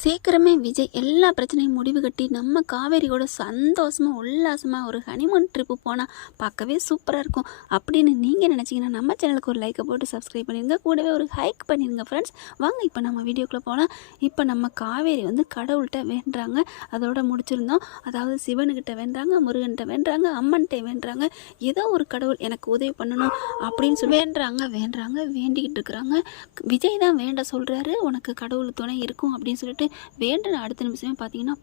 சீக்கிரமே விஜய் எல்லா பிரச்சனையும் முடிவு கட்டி நம்ம காவேரி கூட சந்தோஷமாக உல்லாசமாக ஒரு ஹனிமூன் ட்ரிப்பு போனால் பார்க்கவே சூப்பராக இருக்கும் அப்படின்னு நீங்கள் நினச்சிங்கன்னா நம்ம சேனலுக்கு ஒரு லைக்கை போட்டு சப்ஸ்கிரைப் பண்ணிடுங்க, கூடவே ஒரு ஹைக் பண்ணிடுங்க ஃப்ரெண்ட்ஸ். வாங்க இப்போ நம்ம வீடியோக்குள்ளே போகலாம். இப்போ நம்ம காவேரி வந்து கடவுள்கிட்ட வேண்டுறாங்க, அதோட முடிச்சிருந்தோம். அதாவது சிவனுக்கிட்ட வேண்டுறாங்க, முருகன்கிட்ட வேண்டுறாங்க, அம்மன்கிட்ட வேண்டுறாங்க, ஏதோ ஒரு கடவுள் எனக்கு உதவி பண்ணணும் அப்படின்னு சொல்லி வேண்டுறாங்க வேண்டிக்கிட்டு இருக்கிறாங்க. விஜய் தான் வேண்ட சொல்கிறாரு, உனக்கு கடவுள் துணை இருக்கும் அப்படின்னு சொல்லிட்டு வேண்டின அடுத்த நிமிஷமே பார்த்தீங்கன்னா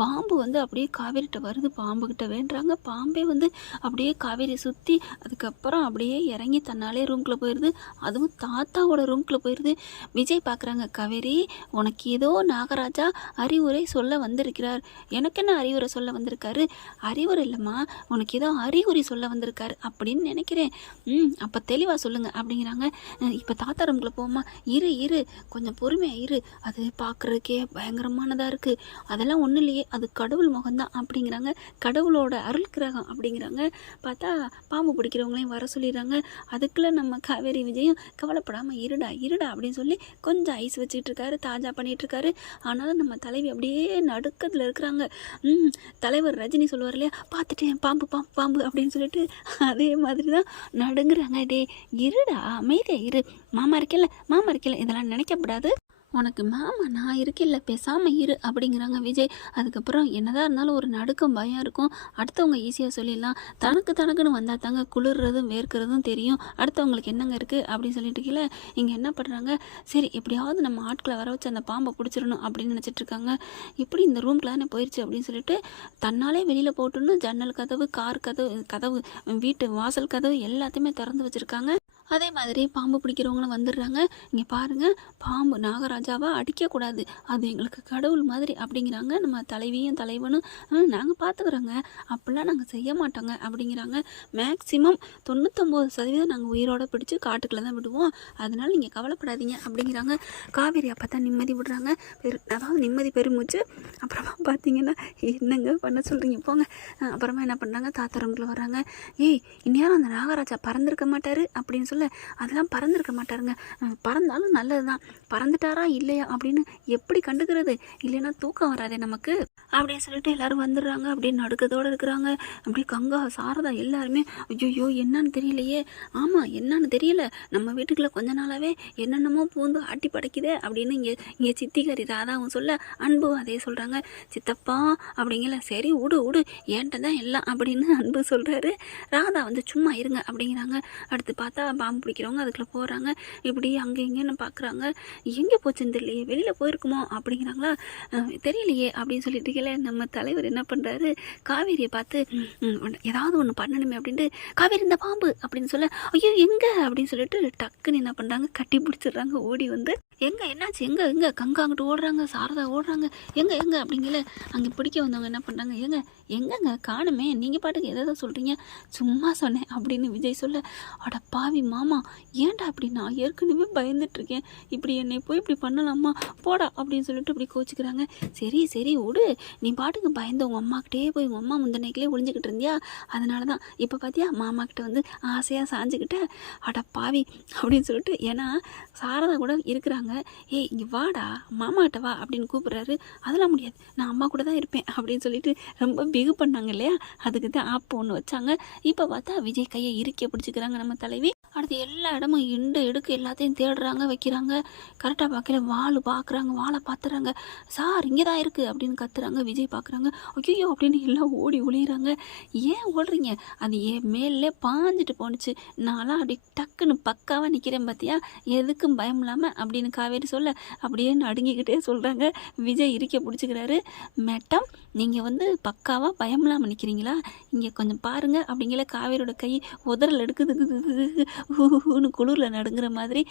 பாம்பு வந்து அப்படியே காவேரிகிட்ட வருது. பாம்புக்கிட்ட வேண்டுறாங்க, பாம்பே வந்து அப்படியே காவேரியை சுற்றி அதுக்கப்புறம் அப்படியே இறங்கி தன்னாலே ரூம்குள்ளே போயிடுது. அதுவும் தாத்தாவோட ரூம்குள்ளே போயிடுது. விஜய் பார்க்குறாங்க, காவேரி உனக்கு ஏதோ நாகராஜா அறிவுரை சொல்ல வந்திருக்கிறார். எனக்கு என்ன அறிவுரை சொல்ல வந்திருக்காரு? அறிவுரை இல்லைம்மா, உனக்கு ஏதோ அறிகுறி சொல்ல வந்திருக்காரு அப்படின்னு நினைக்கிறேன். அப்போ தெளிவாக சொல்லுங்கள் அப்படிங்கிறாங்க. இப்போ தாத்தா ரூம்குள்ளே போமா, இரு கொஞ்சம் பொறுமையாக இரு, அது பார்க்குறதுக்கே பயங்கரமானதாக இருக்குது, அதெல்லாம் ஒன்றும் இல்லையே, அது கடவுள் முகம்தான் அப்படிங்கிறாங்க. கடவுளோட அருள் கிரகம் அப்படிங்கிறாங்க. பார்த்தா பாம்பு பிடிக்கிறவங்களையும் வர சொல்லிடுறாங்க. அதுக்குள்ளே நம்ம காவேரி விஜயும் கவலைப்படாமல் இருடா அப்படின்னு சொல்லி கொஞ்சம் ஐஸ் வச்சுக்கிட்டு இருக்காரு, தாஜா பண்ணிகிட்ருக்காரு. ஆனாலும் நம்ம தலைவி அப்படியே நடுக்கத்தில் இருக்கிறாங்க. தலைவர் ரஜினி சொல்லுவார் இல்லையா, பார்த்துட்டேன் பாம்பு பாம்பு பாம்பு அப்படின்னு சொல்லிட்டு, அதே மாதிரி தான் நடுங்குறாங்க. டே இருடா, அமைதியாக இரு, மாமா இருக்கல இதெல்லாம் நினைக்கப்படாது, உனக்கு மாமா நான் இருக்கல, பேசாமல் இரு அப்படிங்கிறாங்க விஜய். அதுக்கப்புறம் என்னதான் இருந்தாலும் ஒரு நடுக்கம் பயம் இருக்கும். அடுத்தவங்க ஈஸியாக சொல்லிடலாம், தனக்குன்னு வந்தால் தாங்க குளிர்றதும் வேர்க்கிறதும் தெரியும், அடுத்தவங்களுக்கு என்னங்க இருக்குது அப்படின்னு சொல்லிட்டு கீழே இங்கே என்ன பண்ணுறாங்க, சரி எப்படியாவது நம்ம ஆட்களை வர வச்சு அந்த பாம்பை பிடிச்சிடணும் அப்படின்னு நினச்சிட்ருக்காங்க. இப்படி இந்த ரூம்க்குலானே போயிடுச்சு அப்படின்னு சொல்லிட்டு தன்னாலே வெளியில் போட்டுன்னு ஜன்னல் கதவு, கார் கதவு, வீட்டு வாசல் கதவு எல்லாத்தையுமே திறந்து வச்சுருக்காங்க. அதே மாதிரி பாம்பு பிடிக்கிறவங்களும் வந்துடுறாங்க. இங்கே பாருங்கள், பாம்பு நாகராஜாவா அடிக்கக்கூடாது, அது எங்களுக்கு கடவுள் மாதிரி அப்படிங்கிறாங்க. நம்ம தலைவியும் தலைவனும் நாங்கள் பார்த்துக்குறோங்க, அப்படிலாம் நாங்கள் செய்ய மாட்டோங்க அப்படிங்கிறாங்க. மேக்ஸிமம் 99% நாங்கள் உயிரோடு பிடிச்சி காட்டுக்குள்ளே தான் விடுவோம், அதனால் நீங்கள் கவலைப்படாதீங்க அப்படிங்கிறாங்க. காவேரி அப்போ தான் நிம்மதி விடுறாங்க, அதாவது நிம்மதி பெருமூச்சு. அப்புறமா பார்த்தீங்கன்னா, என்னங்க பண்ண சொல்கிறீங்க போங்க. அப்புறமா என்ன பண்ணுறாங்க, தாத்தரம்குள்ளே வர்றாங்க. ஏய் இந்நேரம் அந்த நாகராஜா பறந்துருக்க மாட்டார் அப்படின்னு அதெல்லாம் பறந்துருக்க மாட்டாருங்க, பறந்தாலும் நல்லது தான், பறந்துட்டாரா இல்லையா அப்படின்னு எப்படி கண்டுக்கிறது, இல்லைன்னா தூக்கம் வராதே நமக்கு அப்படின்னு சொல்லிட்டு எல்லாரும் வந்துடுறாங்க. அப்படியே நடுக்கத்தோடு இருக்கிறாங்க. அப்படியே கங்கா, சாரதா எல்லாருமே ஐயோ என்னன்னு தெரியலையே, ஆமாம் என்னன்னு தெரியல, நம்ம வீட்டுக்குள்ளே கொஞ்ச நாளாகவே என்னென்னமோ பூந்து ஆட்டி படைக்குதே அப்படின்னு இங்கே சித்திகாரி ராதாவும் சொல்ல, அன்பு அதே சொல்கிறாங்க. சித்தப்பா அப்படிங்கல, சரி விடு ஏன்ட்ட தான் எல்லாம் அப்படின்னு அன்பு சொல்கிறாரு. ராதா வந்து சும்மா இருங்க அப்படிங்கிறாங்க. அடுத்து பார்த்தா பாம்பு பிடிக்கிறவங்க அதுக்குள்ளே போகிறாங்க. இப்படி அங்கே இங்கேன்னு பார்க்குறாங்க, எங்கே போச்சுன்னு தெரியலையே, வெளியில் போயிருக்குமோ அப்படிங்கிறாங்களா, தெரியலையே அப்படின்னு சொல்லிட்டு நம்ம தலைவர் என்ன பண்ணுறாரு, காவேரியை பார்த்து ஏதாவது ஒன்று பண்ணணுமே அப்படின்ட்டு, காவேரி இந்த பாம்பு அப்படின்னு சொல்ல, ஐயோ எங்கே அப்படின்னு சொல்லிட்டு டக்குன்னு என்ன பண்ணுறாங்க, கட்டி பிடிச்சிடுறாங்க. ஓடி வந்து என்னாச்சு எங்கே கங்கா அங்கிட்டு ஓடுறாங்க, சாரதா ஓடுறாங்க, எங்கே அப்படிங்கல. அங்கே பிடிக்க வந்தவங்க என்ன பண்ணுறாங்க, எங்கங்க காணுமே, நீங்கள் பாட்டுக்கு எதை சொல்கிறீங்க, சும்மா சொன்னேன் அப்படின்னு விஜய் சொல்ல, அட பாவி மாமா ஏன்டா அப்படி, நான் ஏற்கனவே பயந்துட்டுருக்கேன், இப்படி என்னை போய் இப்படி பண்ணலாமா, போடா அப்படின்னு சொல்லிட்டு இப்படி கோச்சிக்கிறாங்க. சரி விடு, நீ பாட்டுக்கு பயந்த உங்கள் அம்மாக்கிட்டே போய் உங்கள் அம்மா முந்தனைக்கிலே ஒளிஞ்சிக்கிட்டு இருந்தியா, அதனால தான் இப்போ பார்த்தியா மாமாக்கிட்ட வந்து ஆசையாக சாஞ்சுக்கிட்ட, அட பாவி அப்படின்னு சொல்லிட்டு. ஏன்னா சாரதா கூட இருக்கிறாங்க, ஏய் இங்கே வாடா மாமாக்கிட்ட வா அப்படின்னு கூப்பிட்றாரு. அதெல்லாம் முடியாது, நான் அம்மா கூட தான் இருப்பேன் அப்படின்னு சொல்லிட்டு ரொம்ப பிகு பண்ணாங்க இல்லையா, அதுக்கு தான் ஆப் ஒன்று வச்சாங்க. இப்போ பார்த்தா விஜய் கையை இறுக்கிய பிடிச்சிக்கிறாங்க நம்ம தலைவி. அடுத்து எல்லா இடமும் எடுக்க எல்லாத்தையும் தேடுறாங்க, வைக்கிறாங்க. கரெக்டாக பார்க்கல, பார்க்குறாங்க, வாழை பார்த்துறாங்க. சார் இங்கே தான் இருக்குது அப்படின்னு கத்துறாங்க. விஜய் பார்க்குறாங்க, ஐயோ அப்படின்னு எல்லாம் ஓடி ஒளிகிறாங்க. ஏன் ஓடுறீங்க, அது ஏன் மேலே பாஞ்சிட்டு போணுச்சு, நான்லாம் அப்படி டக்குன்னு பக்காவாக நிற்கிறேன் பார்த்தியா, எதுக்கும் பயம் இல்லாமல் அப்படின்னு காவேரி சொல்ல, அப்படியே நடுங்கிக்கிட்டே சொல்கிறாங்க. விஜய் இருக்க பிடிச்சிக்கிறாரு. மேடம் நீங்கள் வந்து பக்காவாக பயம் இல்லாமல் நிற்கிறீங்களா, இங்கே கொஞ்சம் பாருங்கள் அப்படிங்கிற காவேரியோட கை உதறல் எடுக்குது, குளிரில் நடுங்கிற மாதிரி.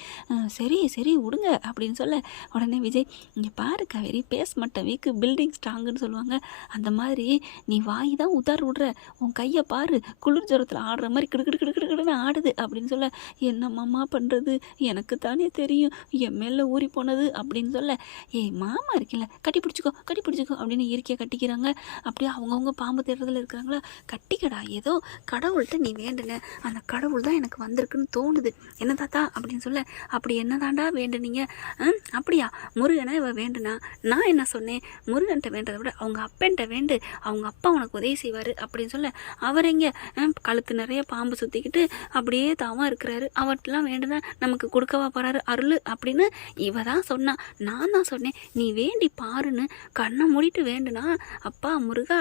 சரி விடுங்க அப்படின்னு சொல்ல, உடனே விஜய் இங்கே பாரு காவேரி, பேஸ் மட்டும் வீக்கு பில்டிங் ஸ்ட்ராங்குன்னு சொல்லுவாங்க, அந்த மாதிரி நீ வாய் தான் விடுற, உன் கையை பாரு குளிர் ஜுரத்தில் ஆடுற மாதிரி கிடுக்கிடுன்னு ஆடுது அப்படின்னு சொல்ல, என்னம்மாம்மா பண்ணுறது, எனக்கு தானே தெரியும் என் மேலே ஸ்மெல்ல ஊறி போனது அப்படின்னு சொல்ல, ஏய் மாமா இருக்குல்ல கட்டி பிடிச்சிக்கோ கட்டி பிடிச்சிக்கோ அப்படின்னு இறுக்கிய கட்டிக்கிறாங்க. அப்படியே அவங்கவுங்க பாம்பு தேடுறதுல இருக்கிறாங்களா, கட்டிக்கடா ஏதோ கடவுள்கிட்ட நீ வேண்டுன அந்த கடவுள் தான் எனக்கு வந்திருக்குன்னு தோணுது என்ன தாத்தா அப்படின்னு சொல்ல, அப்படி என்னதாண்டா வேண்டுனீங்க? அப்படியா முருகனை இவ வேண்டுனா, நான் என்ன சொன்னேன், முருகன்கிட்ட வேண்டதை விட அவங்க அப்பன்ட்ட வேண்டு, அவங்க அப்பா உனக்கு உதவி செய்வார் அப்படின்னு சொல்ல, அவர் எங்கே கழுத்து நிறைய பாம்பு சுற்றிக்கிட்டு அப்படியே தாவாக இருக்கிறாரு, அவர்கிட்டலாம் வேண்டுனா நமக்கு கொடுக்கவா போகிறாரு அருள் அப்படின்னு இவ தான் சொன்னா. நான் தான் சொன்னேன் நீ வேண்டி பாருன்னு, கண்ணை மூடிட்டு வேண்டுனா, அப்பா முருகா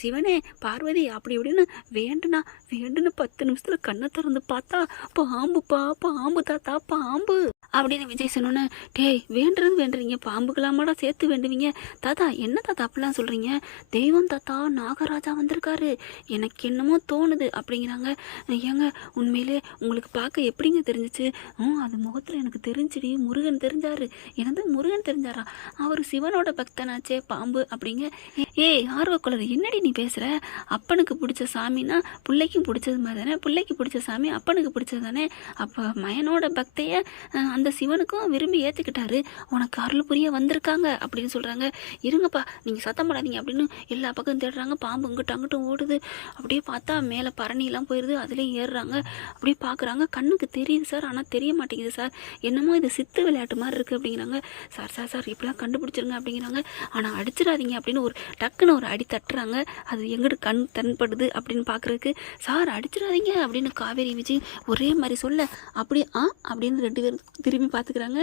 சிவனே பார்வதி அப்படி இப்படின்னு வேண்டுனா, வேண்டுன்னு 10 நிமிஷத்தில் கண்ணை திறந்து பார்த்தா பாம்புப்பா பாம்பு தாத்தா பாம்பு அப்படின்னு விஜய் சொன்னோன்னே, டேய் வேண்டுறது வேண்டுறீங்க பாம்புக்கெல்லாமாடா சேர்த்து வேண்டுவீங்க தாத்தா, என்ன தாத்தா அப்படிலாம் சொல்கிறீங்க, தெய்வம் தாத்தா நாகராஜா வந்திருக்காரு எனக்கு என்னமோ தோணுது அப்படிங்கிறாங்க. ஏங்க உண்மையிலே உங்களுக்கு பார்க்க எப்படிங்க தெரிஞ்சிச்சு? அது முகத்தில் எனக்கு தெரிஞ்சுடி, முருகன் தெரிஞ்சாரு. எனது முருகன் தெரிஞ்சாரா? அவர் சிவனோட பக்தனாச்சே பாம்பு அப்படிங்க. ஏய் ஆர்வக்குளர் என்னடி நீ பேசுகிற? அப்பனுக்கு பிடிச்ச சாமின்னா பிள்ளைக்கும் பிடிச்சது மாதிரி தானே, பிள்ளைக்கு பிடிச்ச சாமி அப்பனுக்கு பிடிச்சது தானே. அப்போ மயனோட பக்தையை அந்த சிவனுக்கும் விரும்பி ஏற்றுக்கிட்டாரு, உனக்கு அருள் புரிய வந்திருக்காங்க அப்படின்னு சொல்கிறாங்க. இருங்கப்பா நீங்கள் சத்தம் போடாதீங்க அப்படின்னு எல்லா பக்கம் தேடுறாங்க. பாம்பு இங்கிட்ட அங்கிட்டும் ஓடுது. அப்படியே பார்த்தா மேலே பரணிலாம் போயிடுது, அதுலேயும் ஏறுறாங்க. அப்படியே பார்க்குறாங்க, கண்ணுக்கு தெரியுது சார் ஆனால் தெரிய மாட்டேங்குது சார், என்னமோ இது சித்து விளையாட்டு மாதிரி இருக்குது அப்படிங்கிறாங்க. சார் சார் சார் இப்படிலாம் கண்டுபிடிச்சிருங்க அப்படிங்கிறாங்க. ஆனால் அடிச்சிடாதீங்க அப்படின்னு டக்குன்னு ஒரு அடி தட்டுறாங்க. அது எங்கிட்டு கண் தென்படுது அப்படின்னு பார்க்குறதுக்கு, சார் அடிச்சிடாதீங்க அப்படின்னு காவேரி விஜய் ஒரே மாதிரி சொல்ல, அப்படி அப்படின்னு 2 பேரும் திரும்பி பார்த்துக்கிறாங்க.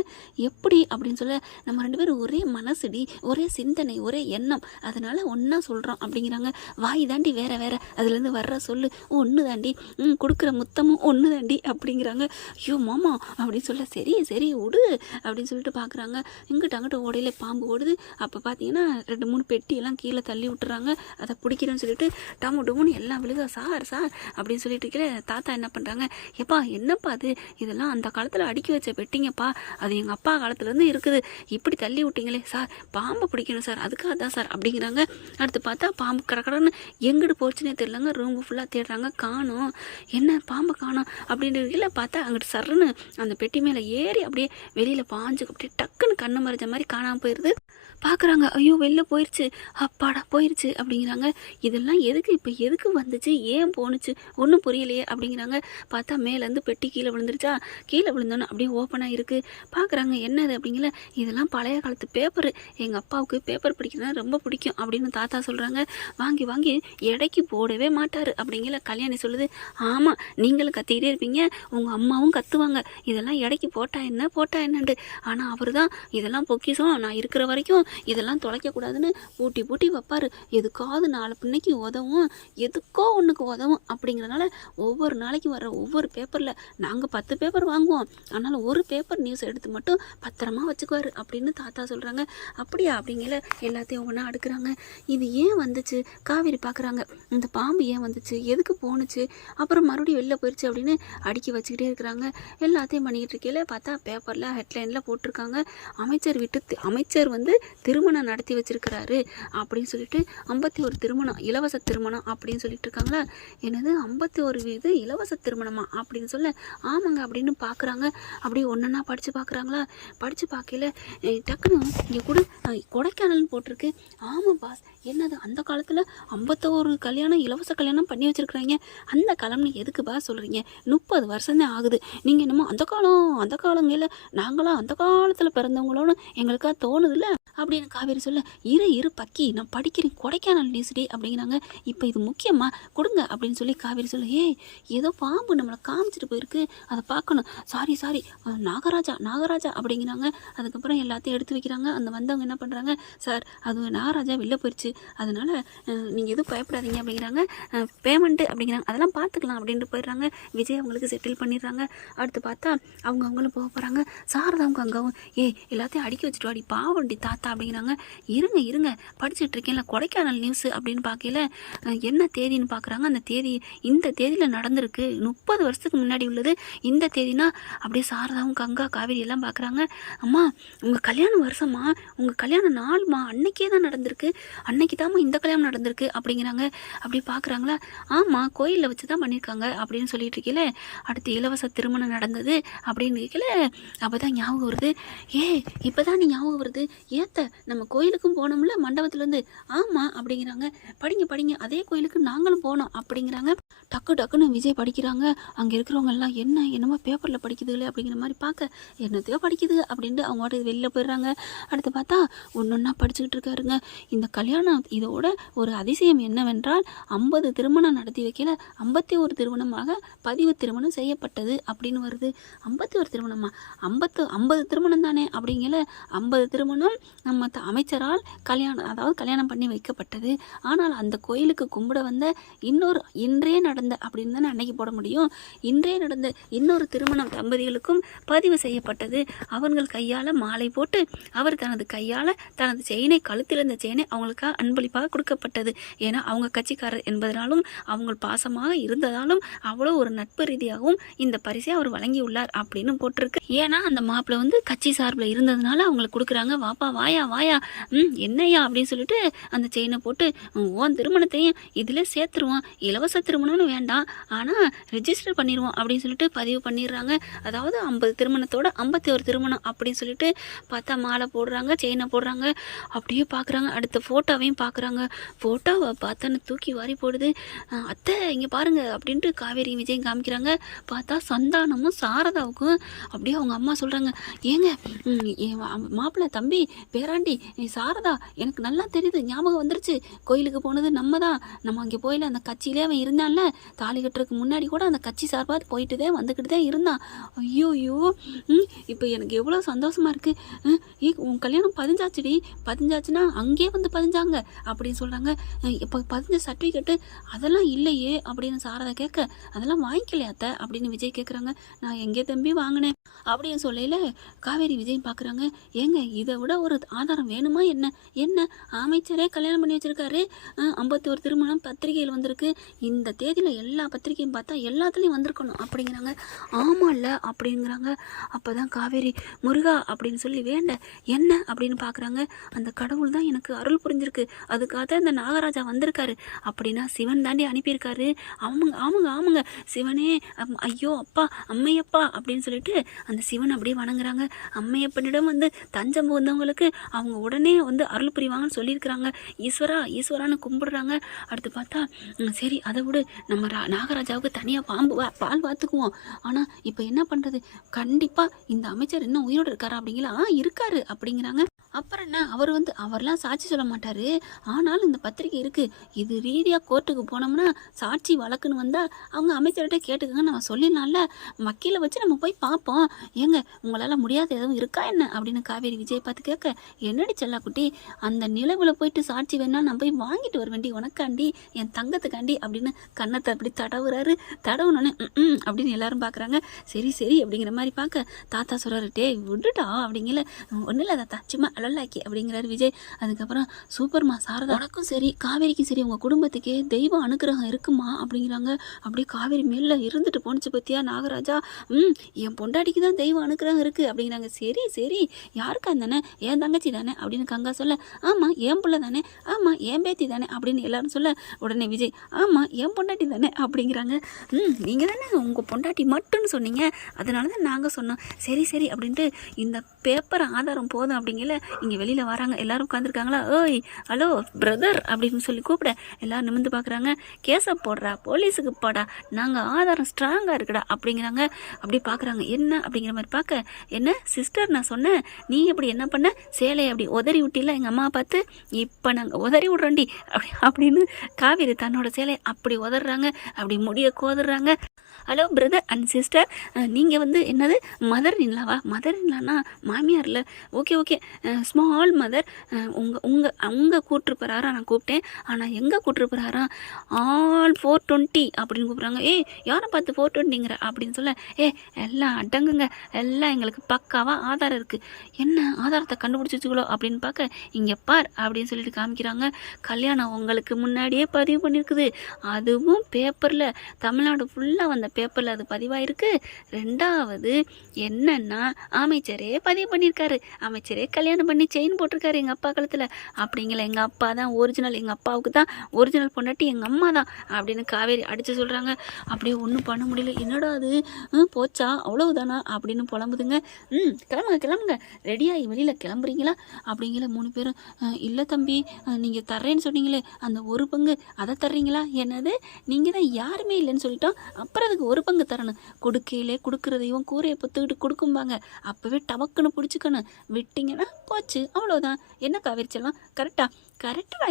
எப்படி அப்படின்னு சொல்ல, நம்ம 2 பேரும் ஒரே மனசுடி, ஒரே சிந்தனை, ஒரே எண்ணம், அதனால ஒன்றா சொல்கிறோம் அப்படிங்கிறாங்க. வாய் தாண்டி வேற வேற, அதுலேருந்து வர்ற சொல்லு ஒன்று தாண்டி, கொடுக்குற முத்தமும் ஒன்று தாண்டி அப்படிங்கிறாங்க. ஐயோ மாமா அப்படின்னு சொல்ல, சரி சரி விடு அப்படின்னு சொல்லிட்டு பார்க்குறாங்க. இங்கிட்ட அங்கிட்ட ஓடையில பாம்பு ஓடுது. அப்போ பார்த்தீங்கன்னா 2-3 பெட்டியெல்லாம் கீழே தள்ளி விட்டுறாங்க. அதை பிடிக்கிறேன்னு சொல்லிட்டு டமு டமுன்னு எல்லாம் விழுக, சார் சார் அப்படின்னு சொல்லிட்டு இருக்கல. தாத்தா என்ன பண்ணுறாங்க, எப்பா என்னப்பா அது, இதெல்லாம் அந்த காலத்தில் அடுக்கி வச்ச பெட்டிங்கப்பா, அது எங்கள் அப்பா காலத்துலேருந்து இருக்குது, இப்படி தள்ளி விட்டீங்களே சார், பாம்பை பிடிக்கணும் சார் அதுக்காக தான் சார் அப்படிங்கிறாங்க. அடுத்து பார்த்தா பாம்பு கடக்கடன்னு எங்கிட்டு போச்சுன்னே தெரியலங்க. ரூம் ஃபுல்லாக தேடுறாங்க, காணோம். என்ன பாம்பை காணோம் அப்படின்றதுல பார்த்தா அங்கிட்டு சர்ன்னு அந்த பெட்டி மேலே ஏறி அப்படியே வெளியில் பாஞ்சு அப்படியே டக்குன்னு கண்ணு மறைஞ்ச மாதிரி காணாமல் போயிடுது. பார்க்குறாங்க, ஐயோ வெளில போயிடுச்சு, அப்பாடா போயிடுச்சு அப்படிங்கிறாங்க. இதெல்லாம் எதுக்கு இப்போ எதுக்கு வந்துச்சு, ஏன் போணுச்சு ஒன்றும் புரியலையே அப்படிங்கிறாங்க. பார்த்தா மேலேருந்து பெட்டி கீழே விழுந்துருச்சா, கீழே விழுந்தோன்னு அப்படியே ஓப்பனாக இருக்குது. பார்க்குறாங்க என்னது அப்படிங்கல, இதெல்லாம் பழைய காலத்து பேப்பரு, எங்கள் அப்பாவுக்கு பேப்பர் படிக்கிறதுனா ரொம்ப பிடிக்கும் அப்படின்னு தாத்தா சொல்கிறாங்க. வாங்கி வாங்கி எடைக்கு போடவே மாட்டார் அப்படிங்கல கல்யாணி சொல்லுது. ஆமாம் நீங்களும் கத்திக்கிட்டே இருப்பீங்க, உங்கள் அம்மாவும் கத்துவாங்க, இதெல்லாம் எடைக்கு போட்டா என்ன போட்டா என்னண்டு, ஆனால் அவர் தான் இதெல்லாம் பொக்கிஷம், நான் இருக்கிற வரைக்கும் இதெல்லாம் தொலைக்கக்கூடாதுன்னு பூட்டி பூட்டி வைப்பார், எதுக்காவது 4 பின்னைக்கு உதவும், எதுக்கோ ஒன்றுக்கு உதவும் அப்படிங்கிறதுனால ஒவ்வொரு நாளைக்கு வர ஒவ்வொரு பேப்பரில் நாங்கள் 10 பேப்பர் வாங்குவோம், ஆனால் ஒரு பேப்பர் நியூஸ் எடுத்து மட்டும் பத்திரமா வச்சுக்குவார் அப்படின்னு தாத்தா சொல்கிறாங்க. அப்படியா அப்படிங்கிற எல்லாத்தையும் ஒன்றா அடுக்குறாங்க. இது ஏன் வந்துச்சு காவேரி பார்க்குறாங்க, இந்த பாம்பு ஏன் வந்துச்சு, எதுக்கு போணுச்சு, அப்புறம் மறுபடியும் வெளில போயிடுச்சு அப்படின்னு அடுக்கி வச்சுக்கிட்டே இருக்கிறாங்க. எல்லாத்தையும் பண்ணிக்கிட்டு இருக்கையில பார்த்தா பேப்பரில் ஹெட்லைனில் போட்டிருக்காங்க, அமைச்சர் வந்து திருமணம் நடத்தி வச்சிருக்கிறாரு அப்படின்னு சொல்லிட்டு 51 திருமணம் இலவச திருமணம் அப்படின்னு சொல்லிட்டு இருக்காங்களா. என்னது 51 இலவச திருமணமா அப்படின்னு சொல்ல, ஆமாங்க அப்படின்னு பார்க்குறாங்க. அப்படியே ஒன்றா படித்து பார்க்குறாங்களா. படித்து பார்க்கல டக்குன்னு இங்கே கூட கொடைக்கானல்னு போட்டிருக்கு. ஆமாம் பாஸ், என்னது அந்த காலத்தில் 51 கல்யாணம் இலவச கல்யாணம் பண்ணி வச்சுருக்குறாங்க, அந்த காலம்னு எதுக்கு பாஸ் சொல்கிறீங்க, 30 வருஷம்தான் ஆகுது, நீங்கள் என்னமோ அந்த காலங்களில் நாங்களாம் அந்த காலத்தில் பிறந்தவங்களோன்னு எங்களுக்காக தோணுதில்ல அப்படின்னு காவேரி சொல்ல, இரு பக்கி நான் படிக்கிறேன் கொடைக்கானல் நியூஸ்டே அப்படிங்கிறாங்க. இப்போ இது முக்கியமாக கொடுங்க அப்படின்னு சொல்லி காவேரி சொல்ல, ஏதோ பாம்பு நம்மளை காமிச்சிட்டு போயிருக்கு, அதை பார்க்கணும், சாரி நாகராஜா அப்படிங்கிறாங்க. அதுக்கப்புறம் எல்லாத்தையும் எடுத்து வைக்கிறாங்க. அந்த வந்தவங்க என்ன பண்ணுறாங்க, சார் அது நாகராஜா வெளில போயிடுச்சு, அதனால் நீங்கள் எதுவும் பயப்படாதீங்க அப்படிங்கிறாங்க. பேமெண்ட்டு அப்படிங்கிறாங்க, அதெல்லாம் பார்த்துக்கலாம் அப்படின்ட்டு போயிடுறாங்க. விஜய் அவங்களுக்கு செட்டில் பண்ணிடுறாங்க. அடுத்து பார்த்தா அவங்களும் போக போகிறாங்க. சாரதாவுக்கு அங்கவும் எல்லாத்தையும் அடுக்கி வச்சுட்டு வாடி பாவண்டி தாத்தா அப்படிங்கிறாங்க. இருங்க படிச்சுட்டு இருக்கேன்ல கொடைக்கானல் நியூஸ் அப்படின்னு பார்க்கல என்ன தேதின்னு பார்க்குறாங்க. அந்த தேதி இந்த தேதியில் நடந்திருக்கு, 30 வருஷத்துக்கு முன்னாடி உள்ளது இந்த தேதினா அப்படியே சாரதாவும் அதுக்கப்புறம் கங்கா காவேரி எல்லாம் பார்க்குறாங்க. அம்மா உங்கள் கல்யாணம் வருஷமா, உங்கள் கல்யாண நாள்மா அன்னைக்கே தான் நடந்திருக்கு, அன்னைக்கு தாம்மா இந்த கல்யாணம் நடந்திருக்கு அப்படிங்கிறாங்க. அப்படி பார்க்குறாங்களா, ஆமாம் கோயிலில் வச்சு தான் பண்ணியிருக்காங்க அப்படின்னு சொல்லிட்டு இருக்கல. அடுத்து இலவச திருமணம் நடந்தது அப்படின்னு இருக்கல. அப்போ தான் ஞாபகம் வருது, இப்போ தான் நீ ஞாபகம் வருது, ஏத்த நம்ம கோயிலுக்கும் போனோம்ல மண்டபத்துலேருந்து. ஆமாம் அப்படிங்கிறாங்க. படிங்க படிங்க, அதே கோயிலுக்கு நாங்களும் போனோம் அப்படிங்கிறாங்க. டக்கு டக்குன்னு விஜய் படிக்கிறாங்க. அங்கே இருக்கிறவங்க எல்லாம் என்னமோ பேப்பரில் படிக்குதுங்களே அப்படிங்கிற மாதிரி பார்க்க, என்னத்தையோ படிக்குது அப்படின்ட்டு அவங்க வாட்டுக்கு வெளியில் போயிடுறாங்க. அடுத்து பார்த்தா ஒன்றொன்னா படிச்சுக்கிட்டு இருக்காருங்க. இந்த கல்யாணம் இதோட ஒரு அதிசயம் என்னவென்றால் 50 திருமணம் நடத்தி வைக்கல, 51 திருமணமாக பதிவு திருமணம் செய்யப்பட்டது அப்படின்னு வருது. 51 திருமணமா? 50 திருமணம் தானே அப்படிங்கல. 50 திருமணம் நம்ம அமைச்சரால் கல்யாணம் பண்ணி வைக்கப்பட்டது. ஆனால் அந்த கோயிலுக்கு கும்பிட வந்த இன்றே நடந்த அப்படின்னு தானே அன்னைக்கு போட முடியும். இன்றே நடந்த இன்னொரு திருமணம் தம்பதிகளுக்கும் பதிவு செய்யப்பட்டது. அவர்கள் கையால் மாலை போட்டு அவர் தனது கையால் தனது செயினை, கழுத்தில் இருந்த செயினை அவங்களுக்காக அன்பளிப்பாக கொடுக்கப்பட்டது. ஏன்னா அவங்க கட்சிக்காரர் என்பதனாலும் அவங்க பாசமாக இருந்ததாலும் அவ்வளோ ஒரு நட்பு ரீதியாகவும் இந்த பரிசை அவர் வழங்கியுள்ளார் அப்படின்னு போட்டிருக்கு. ஏன்னா அந்த மாப்பிள்ளை வந்து கட்சி சார்பில் இருந்ததுனால அவங்களுக்கு கொடுக்குறாங்க. வாப்பா வாயா வாயா, என்னையா அப்படின்னு சொல்லிட்டு அந்த செயினை போட்டு ஓன் திருமணத்தையும் இதில் சேர்த்துருவான், இலவச திருமணம்னு வேண்டாம் ஆனால் ரெஜிஸ்டர் பண்ணிடுவோம் அப்படின்னு சொல்லிட்டு பதிவு பண்ணிடுறாங்க. அதாவது 50 திருமணத்தோட 51 திருமணம் அப்படின்னு சொல்லிட்டு பார்த்தா மாலை போடுறாங்க, செயினை போடுறாங்க. அப்படியே பார்க்குறாங்க. அடுத்த ஃபோட்டோவையும் பார்க்குறாங்க. ஃபோட்டோவை பார்த்தோன்னு தூக்கி வாரி போடுது. அத்தை இங்கே பாருங்க அப்படின்ட்டு காவேரி விஜயம் காமிக்கிறாங்க. பார்த்தா சந்தானமும் சாரதாவுக்கும் அப்படியே அவங்க அம்மா சொல்கிறாங்க, ஏங்க மாப்பிள்ளை தம்பி பேராண்டி சாரதா எனக்கு நல்லா தெரியுது, ஞாபகம் வந்துருச்சு, கோயிலுக்கு போனது நம்ம அங்கே போயில அந்த கட்சியிலே அவன் இருந்தான்ல, தாலி கட்டுறதுக்கு முன்னாடி கூட அந்த கட்சி சார்பாக போயிட்டு தான் வந்துக்கிட்டு தான் இருந்தான். ஐயோ இப்போ எனக்கு எவ்வளோ சந்தோஷமாக இருக்குது. உன் கல்யாணம் பதிஞ்சாச்சுன்னா அங்கேயே வந்து பதிஞ்சாங்க அப்படின்னு சொல்கிறாங்க. இப்போ பதிஞ்ச சர்டிஃபிகேட்டு அதெல்லாம் இல்லையே அப்படின்னு சாரதா கேட்க, அதெல்லாம் வாங்கிக்கலையாத்த அப்படின்னு விஜய் கேட்குறாங்க. நான் எங்கே தம்பி வாங்கினேன் அப்படின்னு சொல்லையில் காவேரி விஜய் பார்க்குறாங்க. ஏங்க இதை விட ஒரு ஆதாரம் வேணுமா என்ன அமைச்சரே கல்யாணம் பண்ணி வச்சுருக்காரு, 51 திருமணம் பத்திரிகையில் வந்திருக்கு, இந்த தேதியில் எல்லா பத்திரிகையும் பார்த்தா எல்லாத்துலேயும் வந்திருக்கணும் அப்படிங்கிறாங்க. ஆமாம்ல அப்படிங்கிறாங்க. அப்போ தான் காவேரி முருகா அப்படின்னு சொல்லி வேண்ட என்ன அப்படின்னு பார்க்குறாங்க. அந்த கடவுள் தான் எனக்கு அருள் புரிஞ்சிருக்கு, அதுக்காக தான் இந்த நாகராஜா வந்திருக்காரு அப்படின்னா சிவன் தாண்டி அனுப்பியிருக்காரு. ஆமாங்க சிவனே, ஐயோ அப்பா அம்மையப்பா அப்படின்னு சொல்லிட்டு அந்த சிவன் அப்படியே வணங்குறாங்க. அம்மையப்பனிடம் வந்து தஞ்சம் புகுந்தவங்களுக்கு அவங்க உடனே வந்து அருள் புரிவாங்கன்னு சொல்லியிருக்கிறாங்க. ஈஸ்வரான்னு கும்பிடுறாங்க. அடுத்து பார்த்தா சரி அதை விடு, நம்ம நாகராஜாவுக்கு தனியாக பால் பார்த்துக்குவோம். ஆனால் இப்போ என்ன பண்ணுறது, கண்டிப்பாக இந்த அமைச்சர் இன்னும் உயிரோடு இருக்காரா அப்படிங்களா? இருக்காரு அப்படிங்கிறாங்க. அப்புறம் என்ன, அவர்லாம் சாட்சி சொல்ல மாட்டார், ஆனாலும் இந்த பத்திரிக்கை இருக்குது, இது ரீதியாக கோர்ட்டுக்கு போனோம்னா சாட்சி வழக்குன்னு வந்தால் அவங்க அமைச்சர்கிட்ட கேட்டுக்கங்க, நம்ம சொல்லிடலாம்ல, வக்கீலை வச்சு நம்ம போய் பார்ப்போம். ஏங்க உங்களால் முடியாத எதுவும் இருக்கா என்ன அப்படின்னு காவேரி விஜய் பார்த்து கேட்க, என்னடி செல்லாக்குட்டி, அந்த நிலவில் போயிட்டு சாட்சி வேணா நான் போய் வாங்கிட்டு வர வேண்டி உனக்காண்டி என் தங்கத்துக்காண்டி அப்படின்னு கன்னத்தை அப்படி தடவுனோன்னே அப்படின்னு எல்லாரும் பார்க்குறாங்க. சரி அப்படிங்கிற மாதிரி பார்க்க தாத்தா சொல்கிறாரு, டே விட்டுட்டா அப்படிங்கல, ஒன்றும் இல்லை தாத்தா சும்மா அழலாக்கி அப்படிங்கிறாரு விஜய். அதுக்கப்புறம் சூப்பர்மா சாரதா, உனக்கும் சரி காவேரிக்கும் சரி உங்கள் குடும்பத்துக்கே தெய்வ அனுகிரகம் இருக்குமா அப்படிங்கிறாங்க. அப்படியே காவேரி மேலே இருந்துட்டு போணுச்சு பற்றியா நாகராஜா, என் பொண்டாட்டிக்கு தான் தெய்வ அனுகிரகம் இருக்குது அப்படிங்கிறாங்க. சரி யாருக்கா தானே, என் தங்கச்சி தானே அப்படின்னு கங்கா சொல்ல, ஆமாம் என் பிள்ளை தானே, ஆமாம் என் பேத்தி தானே அப்படின்னு எல்லாரும் சொல்ல, உடனே விஜய் ஆமாம் என் பொண்டாட்டி தானே அப்படிங்கிறாங்க. நீங்கள் தானே உங்கள் பொண்டாட்டி மட்டும்னு சொன்னீங்க, அதனால தான் நாங்கள் சொன்னோம். சரி அப்படின்ட்டு இந்த பேப்பர் ஆதாரம் போதும் அப்படிங்கல இங்கே வெளியில் வராங்க. எல்லோரும் உட்காந்துருக்காங்களா, ஓய் ஹலோ பிரதர் அப்படின்னு சொல்லி கூப்பிட எல்லோரும் நிமிந்து பார்க்குறாங்க. கேஸை போடுறா, போலீஸுக்கு போடா, நாங்கள் ஆதாரம் ஸ்ட்ராங்காக இருக்குடா அப்படிங்கிறாங்க. அப்படி பார்க்குறாங்க. என்ன அப்படிங்கிற மாதிரி பார்க்க, என்ன சிஸ்டர் நான் சொன்னேன், நீ எப்படி என்ன பண்ண, சேலையை அப்படி உதறி விட்டில எங்கள் அம்மா பார்த்து, இப்போ நாங்கள் உதறி விட்றோண்டி அப்படின்னு காவேரி தன்னோட சேலையை அப்படி உதறாங்க, அப்படி முடிய கோதுறாங்க. ஹலோ பிரதர் அண்ட் சிஸ்டர், நீங்கள் வந்து என்னது மதர் இன்லாவா? மதர் இன்லானா மாமியார்ல, ஓகே ஸ்மால் மதர், உங்கள் கூட்டிருப்பறாரா நான் கூப்பிட்டேன், ஆனால் எங்கே கூட்டிருப்பறாரா ஆல் 420 அப்படின்னு கூப்பிட்றாங்க. யாரை பார்த்து 420ங்கிற அப்படின்னு சொல்ல, எல்லாம் அடங்குங்க, எல்லாம் எங்களுக்கு பக்காவாக ஆதாரம் இருக்குது. என்ன ஆதாரத்தை கண்டுபிடிச்சிச்சுங்களோ அப்படின்னு பார்க்க, இங்கே பார் அப்படின்னு சொல்லிட்டு காமிக்கிறாங்க. கல்யாணம் உங்களுக்கு முன்னாடியே பதிவு பண்ணியிருக்குது, அதுவும் பேப்பரில், தமிழ்நாடு ஃபுல்லாக வந்த பேப்பரில் அது பதிவாயிருக்கு. ரெண்டாவது என்னன்னா அமைச்சரே பதிவு பண்ணியிருக்காரு, அமைச்சரே கல்யாணம் பண்ணி செயின் போட்டிருக்காரு எங்கள் அப்பா கழுத்தில். அப்படிங்கிற எங்கள் அப்பா தான் ஒரிஜினல், எங்கள் அப்பாவுக்கு தான் ஒரிஜினல் பொண்டாட்டி எங்கள் அம்மா தான் அப்படின்னு காவேரி அடித்து சொல்கிறாங்க. அப்படியே ஒன்றும் பண்ண முடியல. என்னடா அது, போச்சா அவ்வளவுதானா அப்படின்னு புலம்புதுங்க. கிளம்புங்க கிளம்புங்க, ரெடியாகி வெளியில் கிளம்புறீங்களா அப்படிங்கிற 3 பேரும். இல்லை தம்பி, நீங்கள் தர்றேன்னு சொன்னீங்களே அந்த ஒரு பங்கு அதை தர்றீங்களா? என்னது, நீங்கள் தான் யாருமே இல்லைன்னு சொல்லிட்டோம், அப்புறம் அதுக்கு ஒரு பங்கு தரணும். கொடுக்கையிலே கொடுக்குறதையும் கூரையை பொத்துக்கிட்டு கொடுக்கும்பாங்க, அப்போவே டபக்குன்னு பிடிச்சிக்கணும், விட்டிங்கன்னா போச்சு அவ்வளோதான். என்ன காவேரி செல்லம், கரெக்டா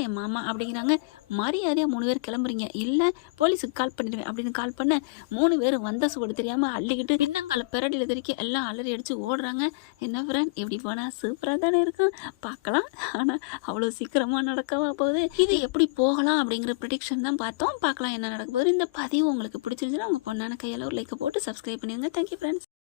என் மாமா அப்படிங்கிறாங்க. மரியாதையாக 3 பேர் கிளம்புறீங்க, இல்லை போலீஸுக்கு கால் பண்ணிடுவேன் அப்படின்னு கால் பண்ண 3 பேரும் வந்த சுவடு தெரியாமல் அள்ளிக்கிட்டு பின்னங்கால பெரடியில் தெரிக்க எல்லாம் அலறி அடித்து ஓடுறாங்க. என்ன ஃப்ரெண்ட், எப்படி போனால் சூப்பராக தானே இருக்கும், பார்க்கலாம். ஆனால் அவ்வளோ சீக்கிரமாக நடக்கவா போகுது, இது எப்படி போகலாம் அப்படிங்கிற ப்ரிடிக்ஷன் தான் பார்த்தோம். பார்க்கலாம் என்ன நடக்க போகுது. இந்த பதிவு உங்களுக்கு பிடிச்சிருந்துச்சுன்னா உங்கள் பொண்ணான கையால் ஒரு லைக்கை போட்டு சப்ஸ்கிரைப் பண்ணிடுங்க. Thank you friends.